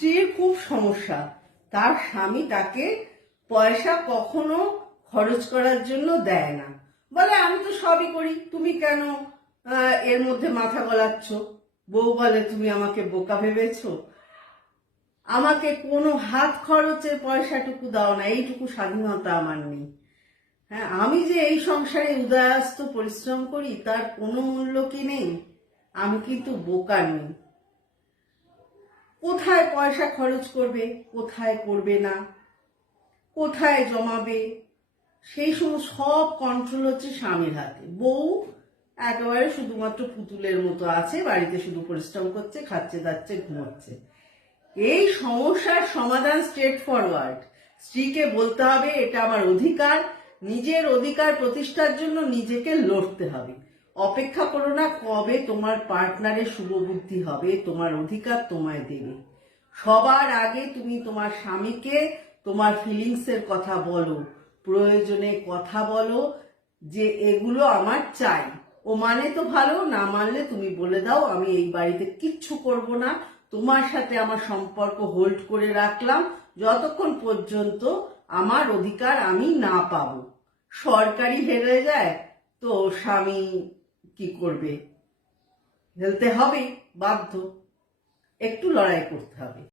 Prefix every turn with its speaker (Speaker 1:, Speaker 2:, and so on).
Speaker 1: স্ত্রীর খুব সমস্যা। তার স্বামী তাকে পয়সা কখনো খরচ করার জন্য দেয় না। বলে, আমি তো সবই করি, তুমি কেন এর মধ্যে মাথা গলাচ্ছ? বউ বলে, তুমি আমাকে বোকা ভেবেছো? আমাকে কোনো হাত খরচের পয়সাটুকু দাও না, এইটুকু স্বাধীনতা আমার নেই। হ্যাঁ আমি যে এই সংসারে উদয়াস্ত পরিশ্রম করি, তার কোনো মূল্য কি নেই? আমি কিন্তু বোকা নই। কোথায় পয়সা খরচ করবে, কোথায় করবে না, কোথায় জমাবে, সেই সময় সব কন্ট্রোল হচ্ছে স্বামীর হাতে। বউ একেবারে শুধুমাত্র পুতুলের মতো আছে, বাড়িতে শুধু পরিশ্রম করছে, খাচ্ছে, দাচ্ছে, ঘুমাচ্ছে। এই সমস্যার সমাধান স্ট্রেট ফরওয়ার্ড স্ত্রীকে বলতে হবে, এটা আমার অধিকার, নিজের অধিকার প্রতিষ্ঠার জন্য নিজেকে লড়তে হবে। অপেক্ষা করো না কবে তোমার পার্টনারের শুভবুদ্ধি হবে, তোমার অধিকার তোমায় দেবে। সবার আগে তুমি তোমার স্বামীকে তোমার ফিলিংসের কথা বলো, প্রয়োজনে কথা বলো, যে এগুলো আমার চাই। ও মানে তো ভালো, না মানলে তুমি বলে দাও, আমি এই বাড়িতে কিচ্ছু করব না। তোমার সাথে আমার সম্পর্ক হোল্ড করে রাখলাম, যতক্ষণ পর্যন্ত আমার অধিকার আমি না পাবো। সরকারি হেরে যায়, তো স্বামী কি করবে? খেলতে হবে বাধ্য। একটু লড়াই করতে হবে।